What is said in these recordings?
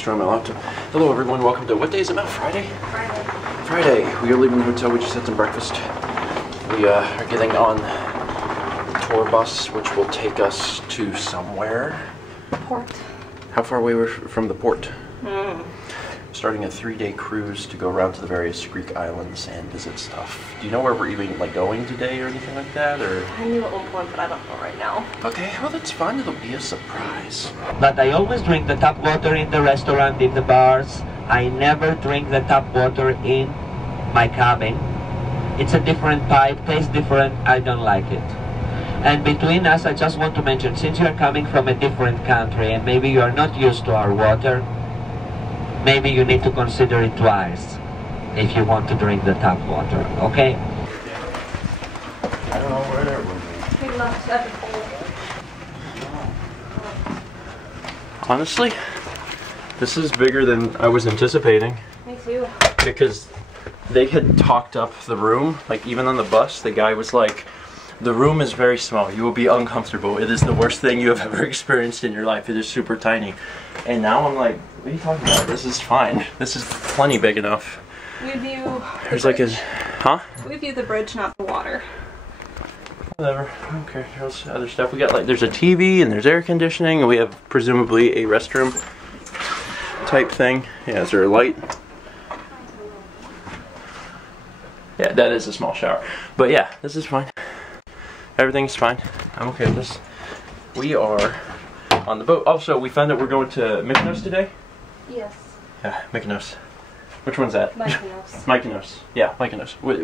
destroy my laptop. Hello everyone, welcome to, what day is it now? Friday? Friday. We are leaving the hotel, we just had some breakfast. We are getting on the tour bus, which will take us to somewhere. Port. How far away we're from the port? Starting a 3-day cruise to go around to the various Greek islands and visit stuff. Do you know where we're even going today or anything like that? Or I knew at one point, but I don't know right now. Okay, well that's fine. It'll be a surprise. But I always drink the tap water in the restaurant, in the bars. I never drink the tap water in my cabin. It's a different pipe, tastes different. I don't like it. And between us, I just want to mention, since you're coming from a different country and maybe you are not used to our water, maybe you need to consider it twice if you want to drink the tap water, okay? I don't know where they're moving. Honestly, this is bigger than I was anticipating. Me too. Because they had talked up the room, like even on the bus, the guy was like, the room is very small, you will be uncomfortable. It is the worst thing you have ever experienced in your life. It is super tiny. And now I'm like, what are you talking about? This is fine. This is plenty big enough. We view There's like a, huh? We view the bridge, not the water. Whatever, I don't care. There's other stuff. We got like, there's a TV and there's air conditioning and we have presumably a restroom type thing. Yeah, is there a light? Yeah, that is a small shower. But yeah, this is fine. Everything's fine. I'm okay with this. We are on the boat. Also, we found out we're going to Mykonos today. Yes. Yeah, Mykonos. Which one's that? Mykonos. Mykonos. Yeah, Mykonos. What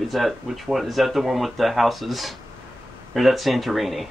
is that? Which one? Is that the one with the houses? Or is that Santorini?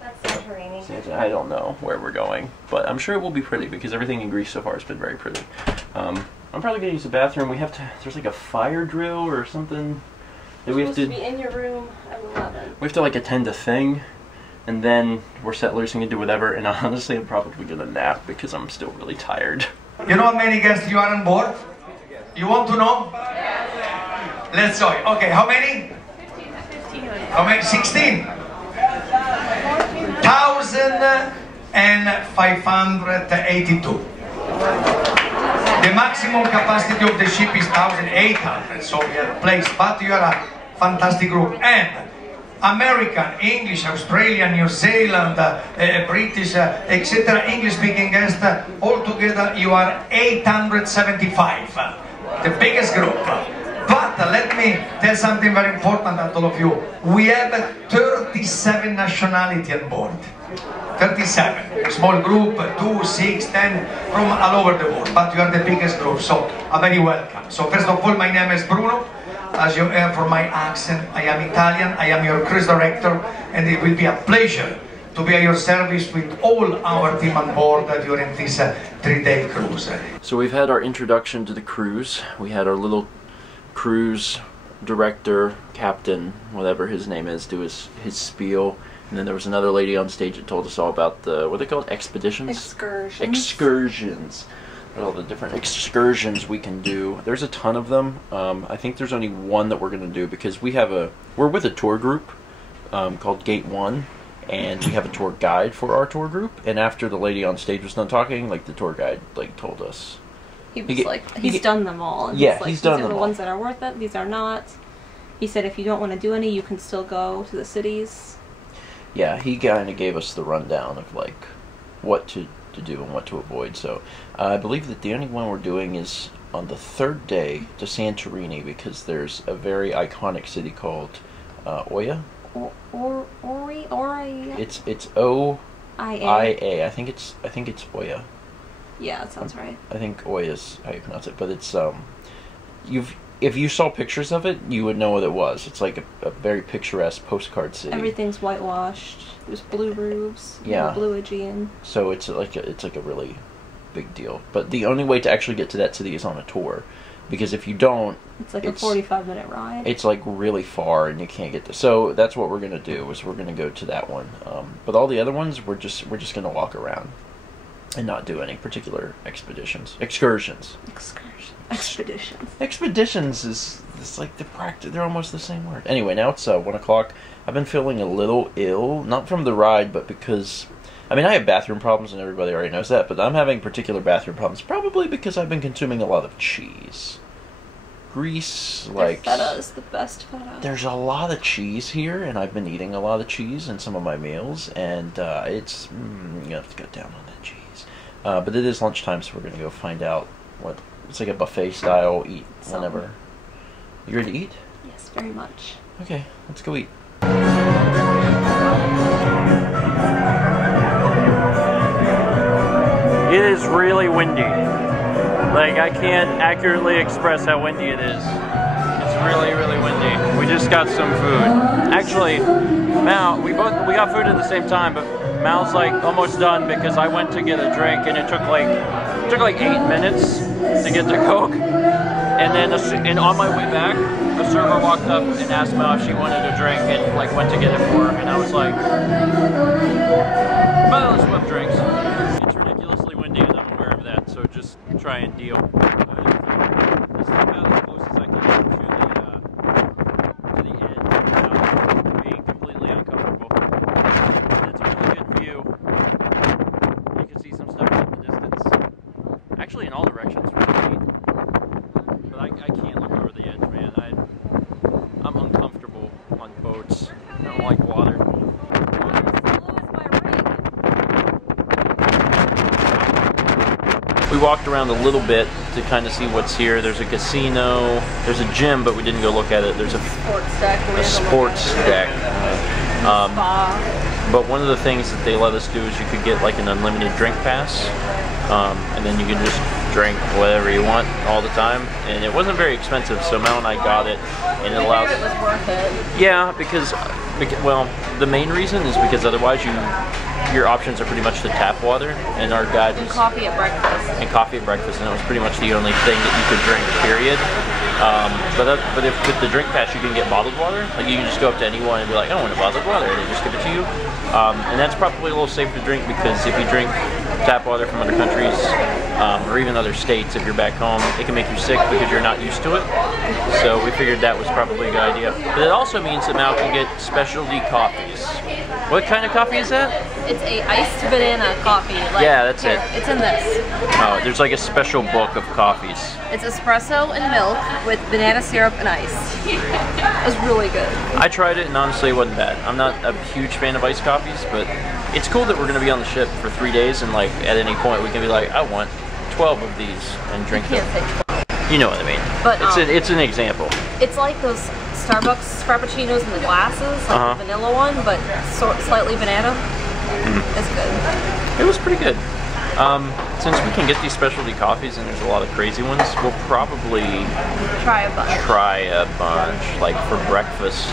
That's Santorini. I don't know where we're going, but I'm sure it will be pretty because everything in Greece so far has been very pretty. I'm probably going to use the bathroom. We have to, there's like a fire drill or something that we have to be in your room at 11. We have to like attend a thing, and then we're settlers and we can do whatever, and honestly I'm probably going to nap because I'm still really tired. You know how many guests you are on board? You want to know? Let's see. Okay, how many? 15. How many? 16? 1,582. The maximum capacity of the ship is 1,800, so we have a place, but you are a fantastic group. And American, English, Australian, New Zealand, British, etc. English-speaking guests, altogether you are 875, the biggest group. But let me tell something very important to all of you. We have 37 nationalities on board. 37. A small group, 2, 6, 10, from all over the world. But you are the biggest group, so a very welcome. So first of all, my name is Bruno. As you heard from my accent, I am Italian. I am your cruise director, and it will be a pleasure to be at your service with all our team on board during this 3-day cruise. So we've had our introduction to the cruise. We had our little cruise director, captain, whatever his name is, do his spiel. And then there was another lady on stage that told us all about the, what are they called? Expeditions? Excursions. Excursions. All the different excursions we can do. There's a ton of them. I think there's only one that we're going to do because we're with a tour group called Gate 1, and we have a tour guide for our tour group. And after the lady on stage was done talking, like the tour guide like told us. He's done them all. And yeah, he's done them all. These are the all. ones that are worth it. These are not. He said if you don't want to do any, you can still go to the cities. Yeah, he kind of gave us the rundown of like what to do and what to avoid. So I believe that the only one we're doing is on the 3rd day to Santorini because there's a very iconic city called Oia. Oria. It's O-I-A. I think it's Oia. Yeah, that sounds right. I think Oia is how you pronounce it, but it's if you saw pictures of it, you would know what it was. It's like a very picturesque postcard city. Everything's whitewashed. There's blue roofs. Yeah. Blue Aegean. So it's like a really big deal. But the only way to actually get to that city is on a tour, because if you don't, it's like a 45-minute ride. It's like really far, and you can't get there. So that's what we're gonna do. Is we're gonna go to that one. But all the other ones, we're just gonna walk around and not do any particular excursions. Expeditions is like the practice. They're almost the same word. Anyway, now it's 1 o'clock. I've been feeling a little ill, not from the ride, but because I mean, I have bathroom problems, and everybody already knows that, but I'm having particular bathroom problems, probably because I've been consuming a lot of cheese. Greece, like... feta is the best feta. There's a lot of cheese here, and I've been eating a lot of cheese in some of my meals, and it's... you have to cut down on that cheese. But it is lunchtime, so we're going to go find out what... It's like a buffet style, eat whenever. You ready to eat? Yes, very much. Okay, let's go eat. It is really windy. Like, I can't accurately express how windy it is. It's really, really windy. We just got some food. Actually, Mal, we got food at the same time, but Mal's like almost done because I went to get a drink and it took like 8 minutes to get the Coke. And then on my way back, a server walked up and asked Mal if she wanted a drink and like went to get it for her. And I was like, well, let's whip drinks. It's ridiculously windy and I'm aware of that, so just try and deal. This is about as close as I can get to the edge without being completely uncomfortable. And it's a really good view. You can see some stuff in the distance. Actually, in all directions, really neat. But I can't look over the edge, man. I'm uncomfortable on boats. I don't like water. We walked around a little bit to kind of see what's here. There's a casino, there's a gym, but we didn't go look at it. There's a sports deck. But one of the things that they let us do is you could get like an unlimited drink pass, and then you could just drink whatever you want all the time. And it wasn't very expensive, so Mel and I got it, and it allows. It was worth it. Yeah, because well, the main reason is because otherwise your options are pretty much the tap water, and our guide was coffee at breakfast. And coffee at breakfast, and it was pretty much the only thing that you could drink, period. But if with the drink pass you can get bottled water, like you can just go up to anyone and be like, I want a bottled water, and they just give it to you. And that's probably a little safer to drink, because if you drink tap water from other countries, or even other states, if you're back home, it can make you sick because you're not used to it. So we figured that was probably a good idea. But it also means that Mal can get specialty coffees. What kind of coffee is that? It's a iced banana coffee. Like, yeah, that's it. It's in this. Oh, there's like a special book of coffees. It's espresso and milk with banana syrup and ice. It was really good. I tried it and honestly it wasn't bad. I'm not a huge fan of iced coffees, but it's cool that we're going to be on the ship for 3 days, and like at any point we can be like, I want 12 of these and drink them. You know what I mean. But it's an example. It's like those Starbucks Frappuccinos in the glasses, like the vanilla one, but slightly banana. It's good. It was pretty good. Since we can get these specialty coffees and there's a lot of crazy ones, we'll probably try a bunch. Like for breakfast,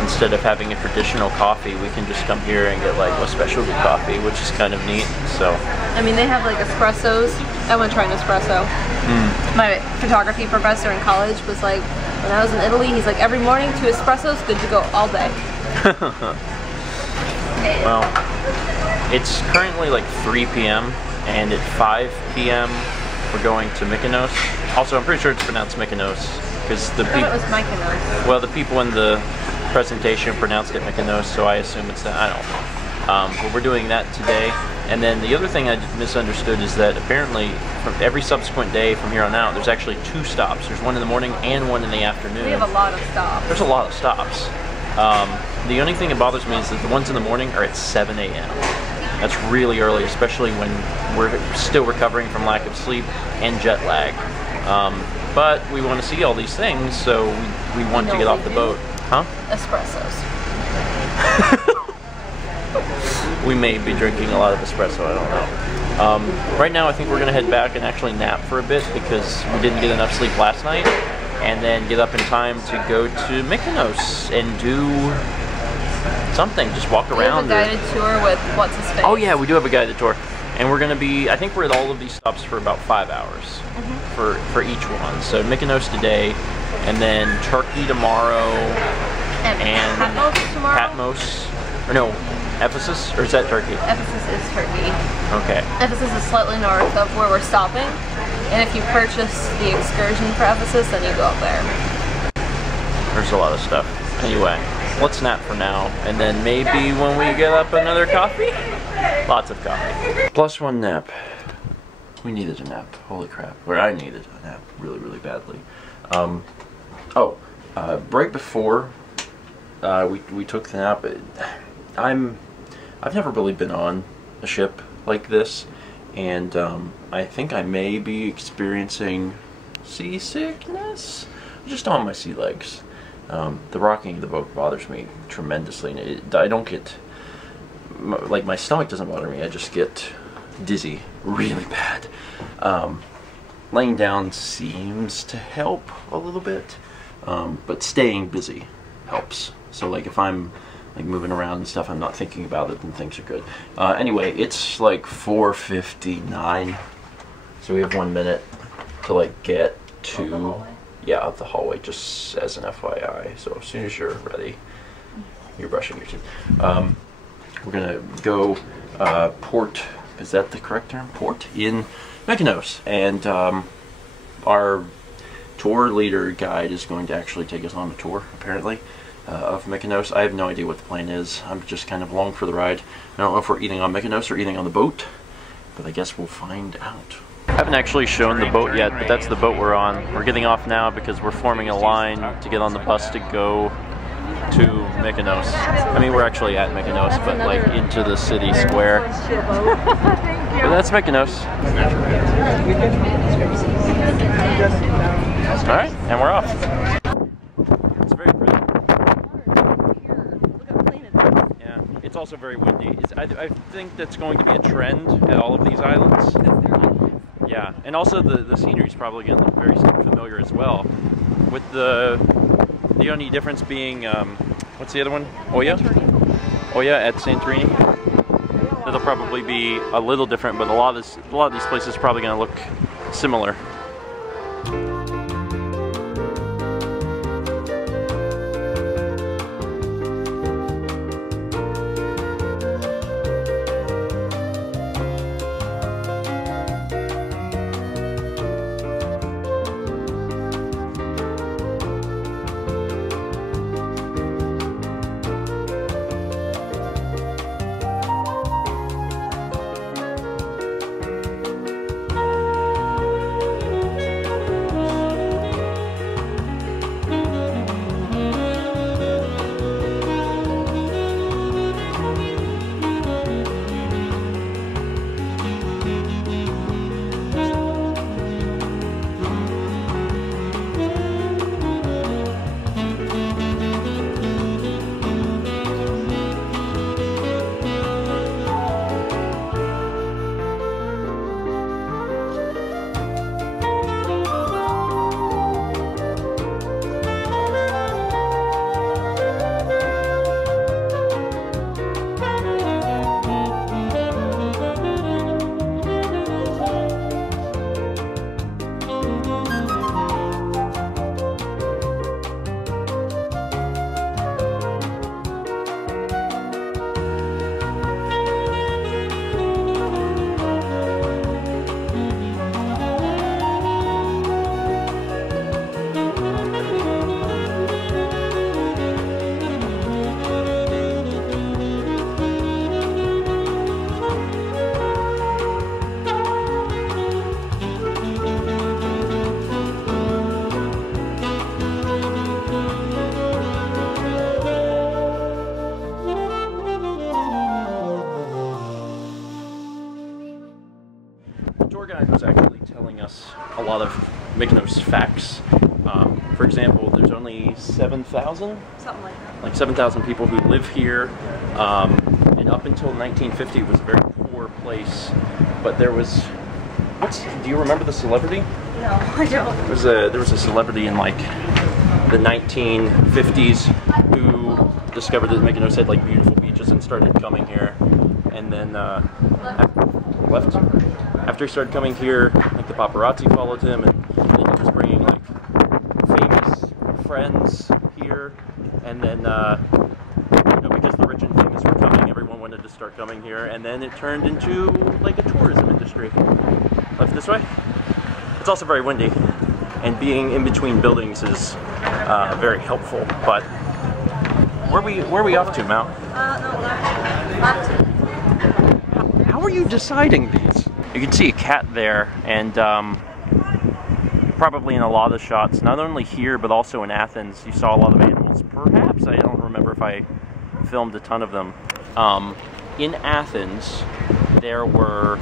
instead of having a traditional coffee, we can just come here and get like a specialty coffee, which is kind of neat. So I mean, they have like espressos. I want to try an espresso. My photography professor in college was like, when I was in Italy, he's like, every morning 2 espressos, good to go all day. Well, it's currently like 3 p.m. and at 5 p.m. we're going to Mykonos. Also, I'm pretty sure it's pronounced Mykonos, because the people. It was Mykonos. Well, the people in the presentation pronounced it Mykonos, so I assume it's that. I don't know. But we're doing that today. And then the other thing I misunderstood is that apparently from every subsequent day from here on out, there's actually 2 stops. There's one in the morning and one in the afternoon. We have a lot of stops. There's a lot of stops. The only thing that bothers me is that the ones in the morning are at 7 a.m. That's really early, especially when we're still recovering from lack of sleep and jet lag. But we want to see all these things, so we want to get off the boat. Huh? Espressos. We may be drinking a lot of espresso, I don't know. Right now I think we're going to head back and actually nap for a bit, because we didn't get enough sleep last night, and then get up in time to go to Mykonos and do something, just walk around. We have a guided tour with what's his face. Oh yeah, we do have a guided tour. And we're going to be, I think we're at all of these stops for about 5 hours for each one. So Mykonos today, and then Turkey tomorrow, and Patmos tomorrow? Patmos, or no, Ephesus, or is that Turkey? Ephesus is Turkey. Okay. Ephesus is slightly north of where we're stopping, and if you purchase the excursion for Ephesus, then you go up there. There's a lot of stuff. Anyway, let's nap for now, and then maybe when we get up another coffee? Lots of coffee. Plus one nap. We needed a nap. Holy crap. Or I needed a nap really, really badly. Right before we took the nap, I've never really been on a ship like this, and I think I may be experiencing seasickness just on my sea legs. The rocking of the boat bothers me tremendously, and I don't get, like, my stomach doesn't bother me, I just get dizzy really bad. Laying down seems to help a little bit, but staying busy helps. So like if I'm like moving around and stuff, I'm not thinking about it, and things are good. Anyway, it's like 4:59, so we have 1 minute to like get to the hallway, just as an FYI. So as soon as you're ready, you're brushing your teeth. We're gonna go port. Is that the correct term? Port in Mykonos, and our tour leader guide is going to actually take us on a tour, apparently, of Mykonos. I have no idea what the plan is. I'm just kind of along for the ride. I don't know if we're eating on Mykonos or eating on the boat, but I guess we'll find out. I haven't actually shown the boat yet, but that's the boat we're on. We're getting off now because we're forming a line to get on the bus to go to Mykonos. I mean, we're actually at Mykonos, but like into the city square. But that's Mykonos. Alright, and we're off. It's very pretty. Yeah, it's also very windy. I think that's going to be a trend at all of these islands. Yeah, and also the scenery is probably going to look very familiar as well. With the only difference being, what's the other one? Oya? Oya at Santorini. That'll probably be a little different, but a lot of these places are probably going to look similar. Was actually telling us a lot of Mykonos facts. For example, there's only 7,000? Something like that. Like 7,000 people who live here, and up until 1950 it was a very poor place, but there was, do you remember the celebrity? No, I don't. There was a celebrity in like the 1950s who discovered that Mykonos had like beautiful beaches and started coming here, and then left. After he started coming here, like the paparazzi followed him, and then he was bringing like famous friends here, and then because the rich and famous were coming, everyone wanted to start coming here, and then it turned into like a tourism industry. Left this way. It's also very windy, and being in between buildings is very helpful. But where are we off to, Mal? No, left. How are you deciding this? You can see a cat there, and probably in a lot of the shots, not only here but also in Athens, you saw a lot of animals. Perhaps, I don't remember if I filmed a ton of them. In Athens, there were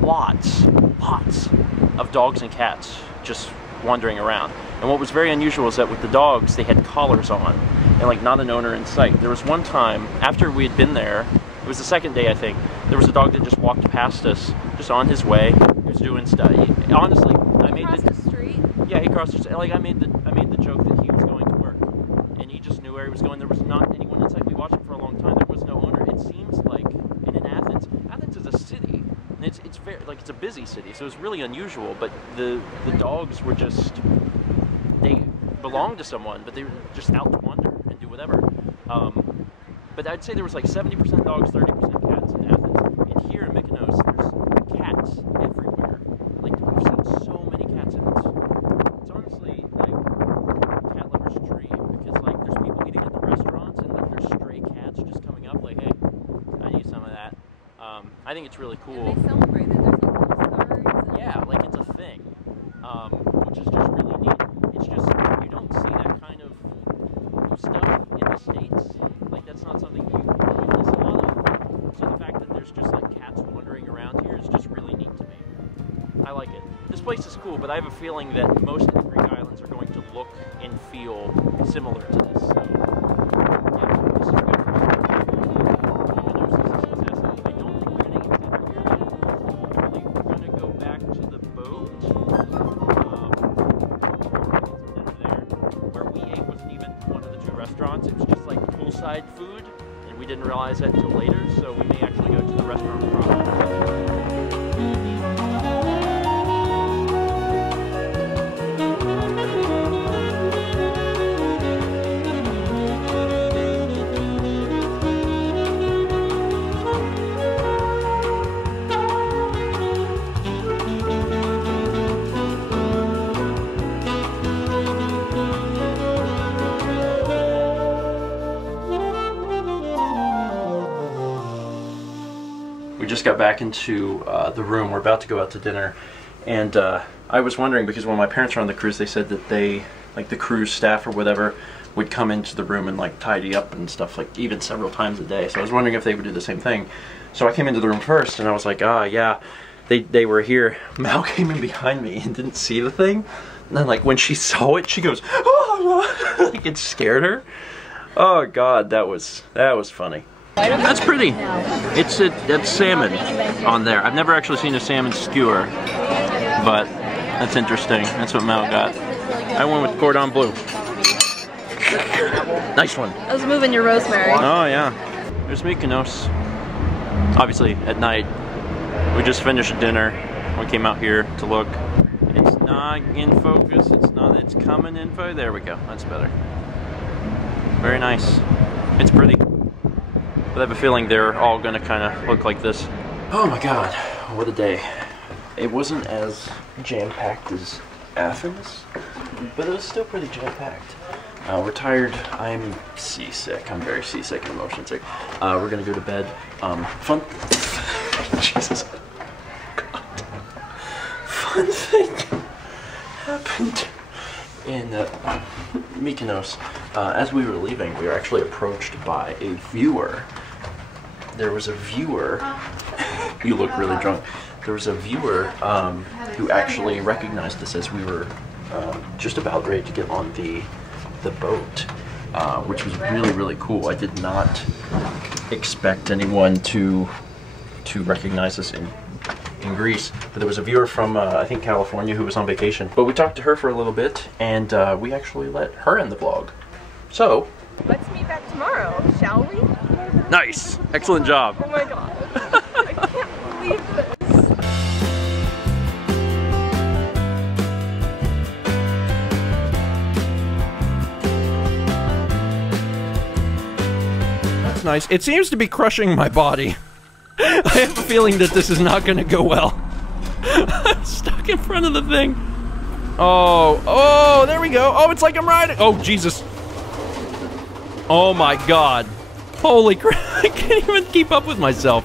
lots of dogs and cats just wandering around. And what was very unusual is that with the dogs, they had collars on, and like not an owner in sight. There was one time, after we had been there, it was the second day I think, there was a dog that just walked past us, just on his way. He was doing stuff. Honestly, I made the street. Yeah, he crossed the street. Like I made the joke that he was going to work, and he just knew where he was going. There was not anyone in sight. We watched him for a long time. There was no owner. It seems like, and in Athens is a city, and it's very like it's a busy city, so it's really unusual. But the dogs were just, they belonged to someone, but they were just out to wander and do whatever. But I'd say there was like 70% dogs, 30% cats in Athens. And here in Mykonos, there's cats everywhere. Like, we've seen so many cats, and it's honestly like cat lover's dream, because like there's people eating at the restaurants, and like there's stray cats just coming up like, hey, I need some of that. I think it's really cool. And they celebrate it. There's like postcards. Yeah, like it's a thing, which is just really neat. It's just, you don't see that kind of stuff in the States. Like, that's not something you witness a lot of. So the fact that there's just like cats wandering around here is just really neat to me. I like it. This place is cool, but I have a feeling that most of the Greek islands are going to look and feel similar to this. So, yeah, this is good for Mykonos is a success. I don't think we're going to eat dinner here, though. I think we're going to go back to the boat. Where we ate wasn't even one of the two restaurants. It was just like poolside food, and we didn't realize that until later, so we may actually go to the restaurant proper. Just got back into the room. We're about to go out to dinner, and I was wondering, because when my parents were on the cruise, they said that they, like the cruise staff or whatever, would come into the room and like tidy up and stuff, like even several times a day. So I was wondering if they would do the same thing. So I came into the room first, and I was like, yeah, they were here. Mal came in behind me and didn't see the thing, and then like when she saw it, she goes, oh, like it scared her. Oh God, that was funny. That's pretty. That's salmon on there. I've never actually seen a salmon skewer, but that's interesting. That's what Mal got. I went with cordon bleu. Nice one. I was moving your rosemary. Oh yeah. There's Mykonos. Obviously at night. We just finished dinner. We came out here to look. It's not in focus. It's coming in focus. There we go. That's better. Very nice. It's pretty. I have a feeling they're all going to kind of look like this. Oh my God, what a day. It wasn't as jam-packed as Athens, but it was still pretty jam-packed. We're tired. I'm seasick. I'm very seasick and motion sick. We're going to go to bed. Fun... Jesus. God. Fun thing happened in Mykonos. As we were leaving, we were actually approached by a viewer. There was a viewer, you look really drunk, there was a viewer who actually recognized us as we were just about ready to get on the boat, which was really, really cool. I did not expect anyone to recognize us in Greece, but there was a viewer from, I think, California who was on vacation. But we talked to her for a little bit, and we actually let her in the vlog. So, let's meet back tomorrow, shall we? Nice! Excellent job! Oh my God. I can't believe this. That's nice. It seems to be crushing my body. I have a feeling that this is not going to go well. I'm stuck in front of the thing. Oh, there we go. Oh, it's like I'm riding. Oh, Jesus. Oh my God. Holy crap, I can't even keep up with myself.